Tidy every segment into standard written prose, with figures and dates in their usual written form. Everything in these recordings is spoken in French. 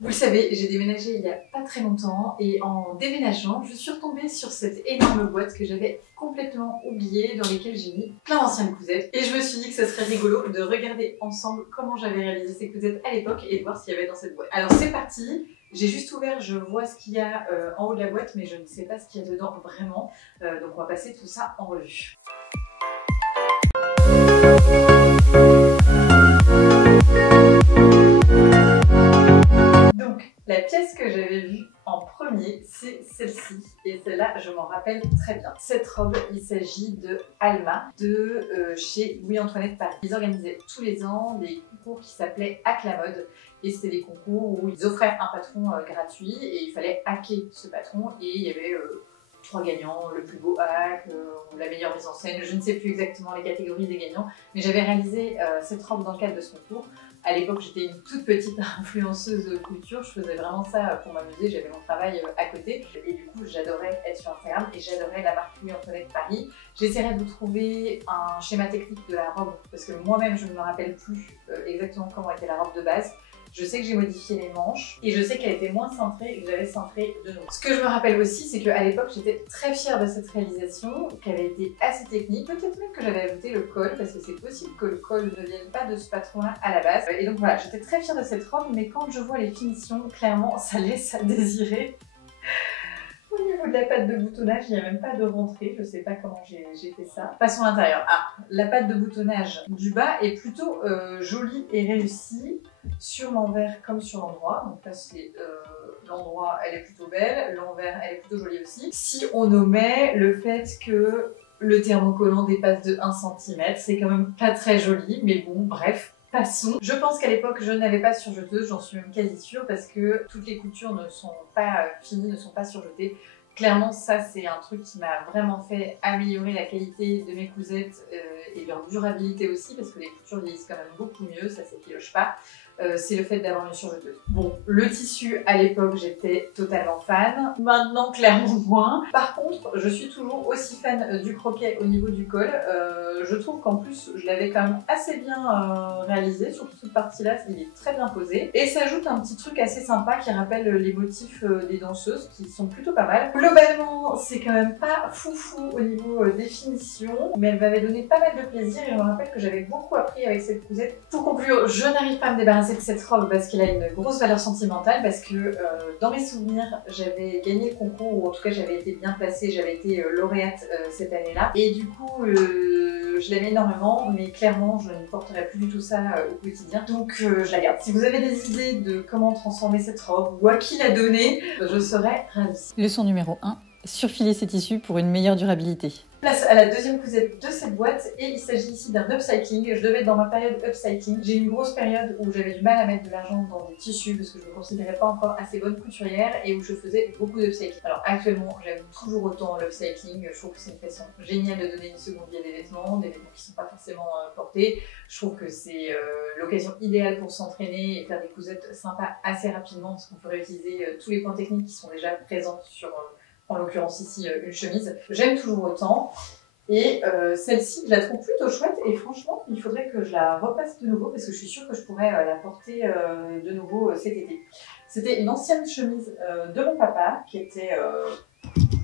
Vous le savez, j'ai déménagé il y a pas très longtemps et en déménageant, je suis retombée sur cette énorme boîte que j'avais complètement oubliée, dans laquelle j'ai mis plein d'anciennes cousettes. Et je me suis dit que ça serait rigolo de regarder ensemble comment j'avais réalisé ces cousettes à l'époque et de voir ce qu'il y avait dans cette boîte. Alors c'est parti, j'ai juste ouvert, je vois ce qu'il y a en haut de la boîte, mais je ne sais pas ce qu'il y a dedans vraiment. Donc on va passer tout ça en revue. La pièce que j'avais vue en premier, c'est celle-ci. Et celle-là, je m'en rappelle très bien. Cette robe, il s'agit de Alma, de chez Louis-Antoinette Paris. Ils organisaient tous les ans des concours qui s'appelaient Hack la mode. Et c'était des concours où ils offraient un patron gratuit et il fallait hacker ce patron. Et il y avait 3 gagnants, le plus beau hack, la meilleure mise en scène. Je ne sais plus exactement les catégories des gagnants. Mais j'avais réalisé cette robe dans le cadre de ce concours. À l'époque, j'étais une toute petite influenceuse couture, je faisais vraiment ça pour m'amuser, j'avais mon travail à côté. Et du coup, j'adorais être sur Instagram et j'adorais la marque Louis-Antoinette Paris. J'essaierai de vous trouver un schéma technique de la robe, parce que moi-même, je ne me rappelle plus exactement comment était la robe de base. Je sais que j'ai modifié les manches et je sais qu'elle était moins cintrée et que j'avais cintré de nouveau. Ce que je me rappelle aussi, c'est qu'à l'époque, j'étais très fière de cette réalisation, qu'elle avait été assez technique. Peut-être même que j'avais ajouté le col, parce que c'est possible que le col ne vienne pas de ce patron-là à la base. Et donc voilà, j'étais très fière de cette robe, mais quand je vois les finitions, clairement, ça laisse à désirer. Au niveau de la patte de boutonnage, il n'y a même pas de rentrée, je sais pas comment j'ai fait ça. Passons à l'intérieur. Ah, la patte de boutonnage du bas est plutôt jolie et réussie, sur l'envers comme sur l'endroit. Donc là, c'est l'endroit, elle est plutôt belle, l'envers, elle est plutôt jolie aussi. Si on omet le fait que le thermocollant dépasse de 1 cm, c'est quand même pas très joli, mais bon, bref. Passons. Je pense qu'à l'époque, je n'avais pas surjeteuse, j'en suis même quasi sûre, parce que toutes les coutures ne sont pas finies, ne sont pas surjetées. Clairement, ça, c'est un truc qui m'a vraiment fait améliorer la qualité de mes cousettes et leur durabilité aussi, parce que les coutures vieillissent quand même beaucoup mieux, ça s'effiloche pas. C'est le fait d'avoir une surjeteuse. Bon, le tissu, à l'époque, j'étais totalement fan. Maintenant, clairement moins. Par contre, je suis toujours aussi fan du croquet au niveau du col. Je trouve qu'en plus, je l'avais quand même assez bien réalisé. Surtout cette partie-là, il est très bien posé. Et ça ajoute un petit truc assez sympa qui rappelle les motifs des danseuses, qui sont plutôt pas mal. Globalement, c'est quand même pas foufou au niveau définition, mais elle m'avait donné pas mal de plaisir et je me rappelle que j'avais beaucoup appris avec cette cousette. Pour conclure, je n'arrive pas à me débarrasser de cette robe parce qu'elle a une grosse valeur sentimentale, parce que dans mes souvenirs, j'avais gagné le concours, ou en tout cas j'avais été bien placée, j'avais été lauréate cette année-là. Et du coup, je l'aimais énormément, mais clairement, je ne porterai plus du tout ça au quotidien. Donc je la garde. Si vous avez des idées de comment transformer cette robe ou à qui la donner, je serais ravie. Leçon numéro 1, surfiler ses tissus pour une meilleure durabilité. Place à la deuxième cousette de cette boîte et il s'agit ici d'un upcycling. Je devais être dans ma période upcycling. J'ai eu une grosse période où j'avais du mal à mettre de l'argent dans des tissus parce que je me considérais pas encore assez bonne couturière et où je faisais beaucoup d'upcycling. Alors actuellement, j'aime toujours autant l'upcycling. Je trouve que c'est une façon géniale de donner une seconde vie à des vêtements qui sont pas forcément portés. Je trouve que c'est l'occasion idéale pour s'entraîner et faire des cousettes sympas assez rapidement parce qu'on peut réutiliser tous les points techniques qui sont déjà présents sur en l'occurrence ici une chemise. J'aime toujours autant et celle-ci je la trouve plutôt chouette et franchement il faudrait que je la repasse de nouveau parce que je suis sûre que je pourrais la porter de nouveau cet été. C'était une ancienne chemise de mon papa qui était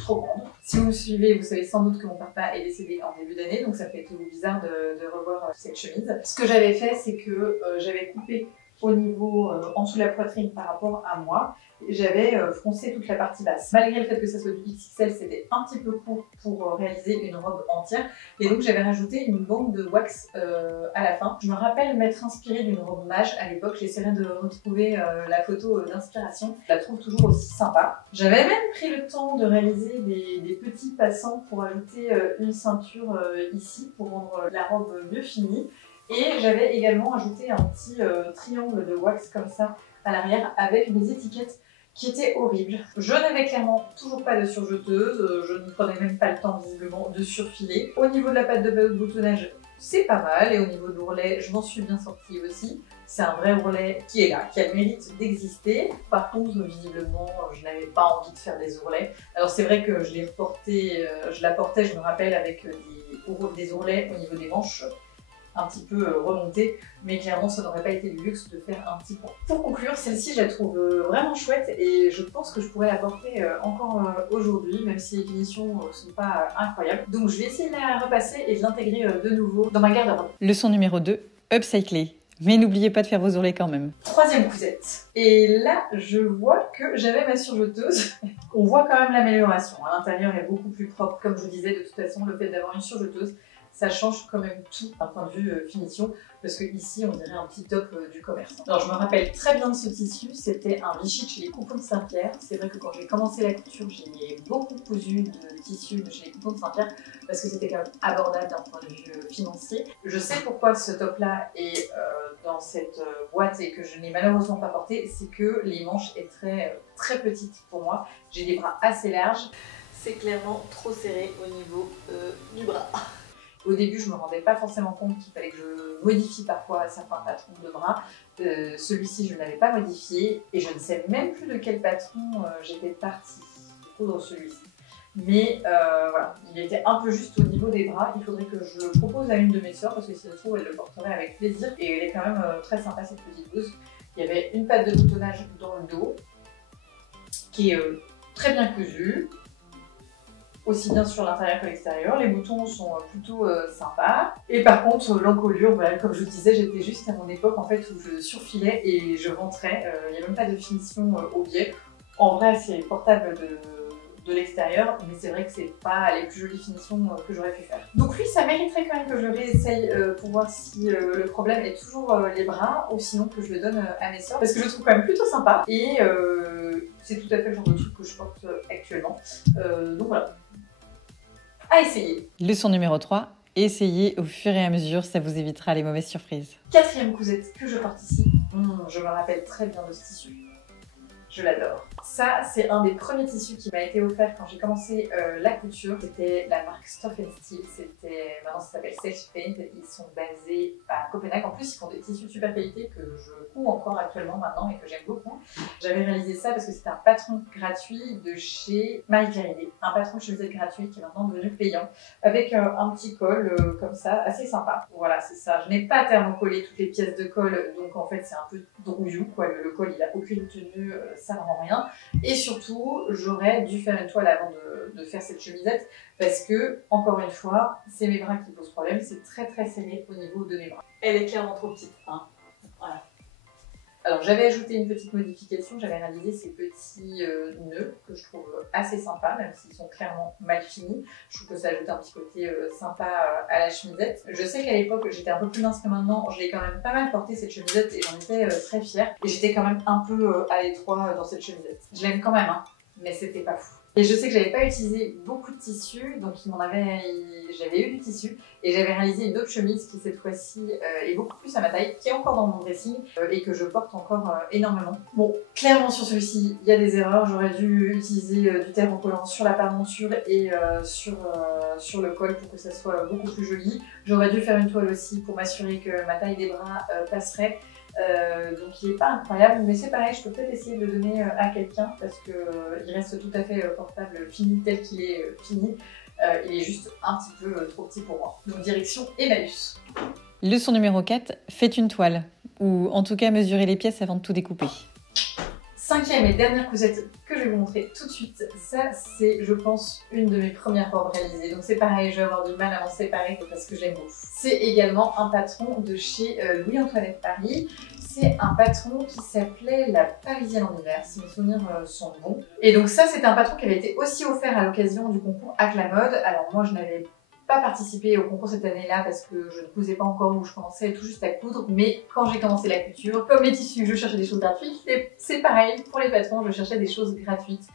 trop grande. Si vous me suivez, vous savez sans doute que mon papa est décédé en début d'année, donc ça fait tout bizarre de revoir cette chemise. Ce que j'avais fait, c'est que j'avais coupé au niveau en dessous de la poitrine par rapport à moi. J'avais froncé toute la partie basse. Malgré le fait que ça soit du XXL, c'était un petit peu court pour réaliser une robe entière. Et donc j'avais rajouté une bande de wax à la fin. Je me rappelle m'être inspirée d'une robe mage à l'époque. J'essaierai de retrouver la photo d'inspiration. Je la trouve toujours aussi sympa. J'avais même pris le temps de réaliser des petits passants pour ajouter une ceinture ici pour rendre la robe mieux finie. Et j'avais également ajouté un petit triangle de wax comme ça à l'arrière avec des étiquettes qui étaient horribles. Je n'avais clairement toujours pas de surjeteuse, je ne prenais même pas le temps visiblement de surfiler. Au niveau de la patte de boutonnage, c'est pas mal, et au niveau de l'ourlet, je m'en suis bien sortie aussi. C'est un vrai ourlet qui est là, qui a le mérite d'exister. Par contre, visiblement, je n'avais pas envie de faire des ourlets. Alors c'est vrai que je l'ai reporté, je la portais, je me rappelle, avec des ourlets au niveau des manches. un petit peu remonté, mais clairement ça n'aurait pas été du luxe de faire un petit point. Pour conclure, celle-ci je la trouve vraiment chouette et je pense que je pourrais la porter encore aujourd'hui, même si les finitions ne sont pas incroyables. Donc je vais essayer de la repasser et de l'intégrer de nouveau dans ma garde-robe. Leçon numéro 2, upcycler. Mais n'oubliez pas de faire vos ourlets quand même. Troisième cousette. Et là, je vois que j'avais ma surjeteuse. On voit quand même l'amélioration. À l'intérieur est beaucoup plus propre. Comme je vous disais, de toute façon, le fait d'avoir une surjeteuse, ça change quand même tout d'un point de vue finition, parce que ici on dirait un petit top du commerce. Alors je me rappelle très bien de ce tissu, c'était un Vichy chez les Coupons de Saint-Pierre. C'est vrai que quand j'ai commencé la couture, j'ai beaucoup cousu de tissu de chez les Coupons de Saint-Pierre, parce que c'était quand même abordable d'un point de vue financier. Je sais pourquoi ce top là est dans cette boîte et que je n'ai malheureusement pas porté, c'est que les manches est très petite pour moi. J'ai des bras assez larges. C'est clairement trop serré au niveau du bras. Au début, je me rendais pas forcément compte qu'il fallait que je modifie parfois certains patrons de bras. Celui-ci, je ne l'avais pas modifié et je ne sais même plus de quel patron j'étais partie coudre celui-ci. Mais voilà, il était un peu juste au niveau des bras. Il faudrait que je le propose à une de mes sœurs parce que si ça se trouve, elle le porterait avec plaisir. Et elle est quand même très sympa cette petite blouse. Il y avait une patte de boutonnage dans le dos qui est très bien cousue, aussi bien sur l'intérieur que l'extérieur. Les boutons sont plutôt sympas. Et par contre, l'encolure, voilà, comme je vous disais, j'étais juste à mon époque en fait où je surfilais et je rentrais. Il n'y a même pas de finition au biais. En vrai, c'est portable de l'extérieur, mais c'est vrai que c'est pas les plus jolies finitions que j'aurais pu faire. Donc lui, ça mériterait quand même que je le réessaye pour voir si le problème est toujours les bras, ou sinon que je le donne à mes soeurs, parce que je le trouve quand même plutôt sympa, et c'est tout à fait le genre de truc que je porte actuellement. Donc voilà. À essayer. Leçon numéro 3, essayez au fur et à mesure, ça vous évitera les mauvaises surprises. Quatrième cousette que je porte ici. Je me rappelle très bien de ce tissu. Je l'adore. Ça, c'est un des premiers tissus qui m'a été offert quand j'ai commencé la couture. C'était la marque Stoff & Steel. Maintenant ça s'appelle Safe Paint. Ils sont basés à Copenhague. En plus, ils font des tissus de super qualité que je couds encore actuellement maintenant et que j'aime beaucoup. J'avais réalisé ça parce que c'était un patron gratuit de chez Marie-Claire Idé. Un patron de chemisette gratuit qui est maintenant devenu payant. Avec un petit col comme ça, assez sympa. Voilà, c'est ça. Je n'ai pas thermocollé toutes les pièces de colle, donc en fait c'est un peu drouillou, quoi. Le col, il a aucune tenue, ça ne rend rien. Et surtout, j'aurais dû faire une toile avant de faire cette chemisette parce que, encore une fois, c'est mes bras qui posent problème. C'est très serré au niveau de mes bras. Elle est clairement trop petite, hein. Voilà. Alors j'avais ajouté une petite modification, j'avais réalisé ces petits nœuds que je trouve assez sympas, même s'ils sont clairement mal finis. Je trouve que ça ajoute un petit côté sympa à la chemisette. Je sais qu'à l'époque j'étais un peu plus mince que maintenant, je l'ai quand même pas mal portée cette chemisette et j'en étais très fière. Et j'étais quand même un peu à l'étroit dans cette chemisette. Je l'aime quand même, hein, mais c'était pas fou. Et je sais que j'avais pas utilisé beaucoup de tissu, donc j'avais eu du tissu et j'avais réalisé une autre chemise qui cette fois-ci est beaucoup plus à ma taille, qui est encore dans mon dressing et que je porte encore énormément. Bon, clairement sur celui-ci, il y a des erreurs. J'aurais dû utiliser du thermocollant sur la parementure et sur le col pour que ça soit beaucoup plus joli. J'aurais dû faire une toile aussi pour m'assurer que ma taille des bras passerait. Donc il n'est pas incroyable, mais c'est pareil, je peux peut-être essayer de le donner à quelqu'un parce qu'il reste tout à fait portable, fini tel qu'il est fini. Il est juste un petit peu trop petit pour moi. Donc direction Emmaüs. Leçon numéro 4, faites une toile, ou en tout cas mesurez les pièces avant de tout découper. Cinquième et dernière cousette que je vais vous montrer tout de suite, ça c'est je pense une de mes premières robes réalisées. Donc c'est pareil, je vais avoir du mal à m'en séparer parce que j'aime beaucoup. C'est également un patron de chez Louis-Antoinette Paris. C'est un patron qui s'appelait la Parisienne en hiver, si mes souvenirs sont bons. Et donc ça c'est un patron qui avait été aussi offert à l'occasion du concours Hack la mode. Alors moi je n'avais pas participé au concours cette année-là parce que je ne cousais pas encore ou je commençais tout juste à coudre, mais quand j'ai commencé la couture, comme les tissus, je cherchais des choses gratuites et c'est pareil pour les patrons, je cherchais des choses gratuites.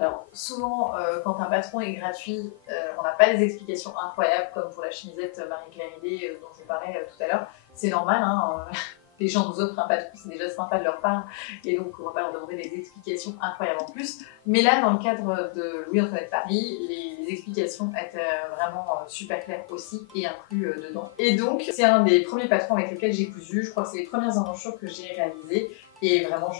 Alors souvent quand un patron est gratuit, on n'a pas des explications incroyables comme pour la chemisette Marie-Claire Idé dont je vous parlais tout à l'heure. C'est normal, hein, les gens nous offrent un patron, c'est déjà sympa de leur part, et donc on va pas leur demander des explications incroyables en plus. Mais là, dans le cadre de Louis-Antoinette Paris, les explications étaient vraiment super claires aussi et inclus dedans. Et donc, c'est un des premiers patrons avec lesquels j'ai cousu, je crois que c'est les premières inventions que j'ai réalisées, et vraiment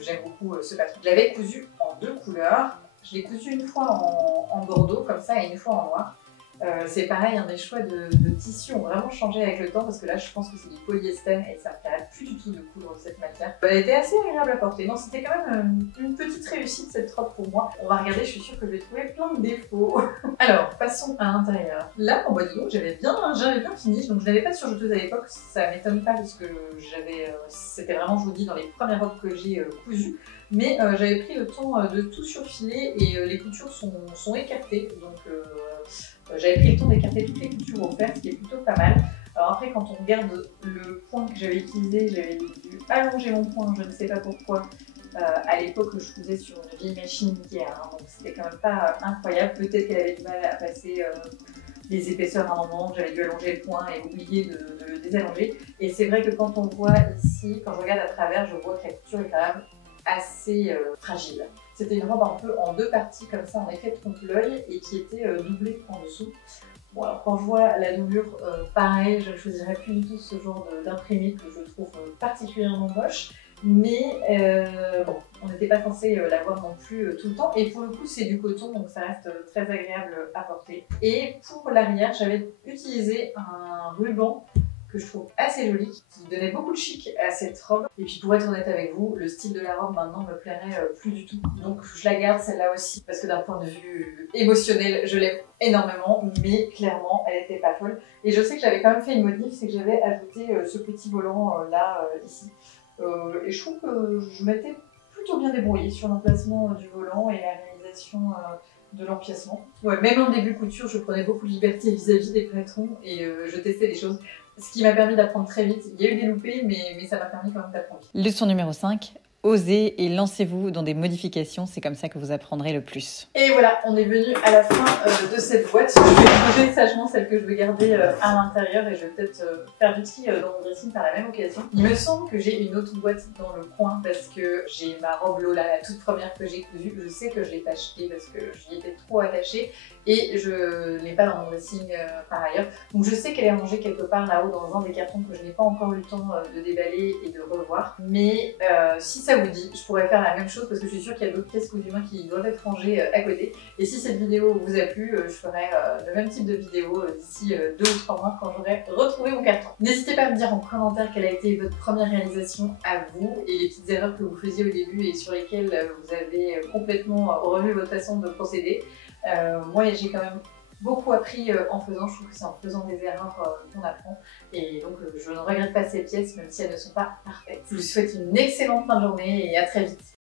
j'aime beaucoup ce patron. Je l'avais cousu en deux couleurs, je l'ai cousu une fois en bordeaux comme ça et une fois en noir. C'est pareil, des choix de tissu ont vraiment changé avec le temps parce que là je pense que c'est du polyester et ça me plairait plus du tout de coudre cette matière. Elle était assez agréable à porter. Non, c'était quand même une petite réussite cette robe pour moi. On va regarder, je suis sûre que je vais trouver plein de défauts. Alors, passons à l'intérieur. Là, en bas du dos, j'avais bien fini, donc je n'avais pas de surjeteuse à l'époque, ça m'étonne pas parce que c'était vraiment, je vous dis, dans les premières robes que j'ai cousues. Mais j'avais pris le temps de tout surfiler et les coutures sont écartées, donc j'avais pris le temps d'écarter toutes les coutures au fer, ce qui est plutôt pas mal. Alors après, quand on regarde le point que j'avais utilisé, j'avais dû allonger mon point, je ne sais pas pourquoi. À l'époque, je cousais sur une vieille machine Ikea, donc c'était quand même pas incroyable. Peut-être qu'elle avait du mal à passer les épaisseurs à un moment, j'avais dû allonger le point et oublier de le désallonger. Et c'est vrai que quand on voit ici, quand je regarde à travers, je vois que la couture est quand même assez fragile. C'était une robe un peu en deux parties comme ça, en effet trompe-l'œil, et qui était doublée en dessous. Bon, alors quand je vois la doublure, pareil, je ne choisirais plus du tout ce genre d'imprimé que je trouve particulièrement moche. Mais bon, on n'était pas censé l'avoir non plus tout le temps. Et pour le coup, c'est du coton, donc ça reste très agréable à porter. Et pour l'arrière, j'avais utilisé un ruban que je trouve assez joli, qui donnait beaucoup de chic à cette robe. Et puis pour être honnête avec vous, le style de la robe maintenant me plairait plus du tout. Donc je la garde celle-là aussi, parce que d'un point de vue émotionnel, je l'aime énormément, mais clairement, elle n'était pas folle. Et je sais que j'avais quand même fait une modif, c'est que j'avais ajouté ce petit volant là, ici. Et je trouve que je m'étais plutôt bien débrouillée sur l'emplacement du volant et la réalisation de l'empiècement. Ouais, même en début couture, je prenais beaucoup de liberté vis-à-vis des patrons et je testais des choses. Ce qui m'a permis d'apprendre très vite. Il y a eu des loupés, mais ça m'a permis quand même d'apprendre vite. Leçon numéro 5. Osez et lancez-vous dans des modifications, c'est comme ça que vous apprendrez le plus. Et voilà, on est venu à la fin de cette boîte. Je vais ranger sagement celle que je vais garder à l'intérieur et je vais peut-être faire du tri dans mon dressing par la même occasion. Il me semble que j'ai une autre boîte dans le coin parce que j'ai ma robe Lola, la toute première que j'ai cousue. Je sais que je l'ai pas achetée parce que j'y étais trop attachée et je ne l'ai pas dans mon dressing par ailleurs. Donc je sais qu'elle est rangée quelque part là-haut dans un des cartons que je n'ai pas encore eu le temps de déballer et de revoir. Mais si ça vous dit, je pourrais faire la même chose parce que je suis sûre qu'il y a d'autres pièces cousues main qui doivent être rangées à côté. Et si cette vidéo vous a plu, je ferai le même type de vidéo d'ici 2 ou 3 mois quand j'aurai retrouvé mon carton. N'hésitez pas à me dire en commentaire quelle a été votre première réalisation à vous et les petites erreurs que vous faisiez au début et sur lesquelles vous avez complètement revu votre façon de procéder. Moi, j'ai quand même beaucoup appris en faisant. Je trouve que c'est en faisant des erreurs qu'on apprend. Et donc, je ne regrette pas ces pièces, même si elles ne sont pas parfaites. Je vous souhaite une excellente fin de journée et à très vite.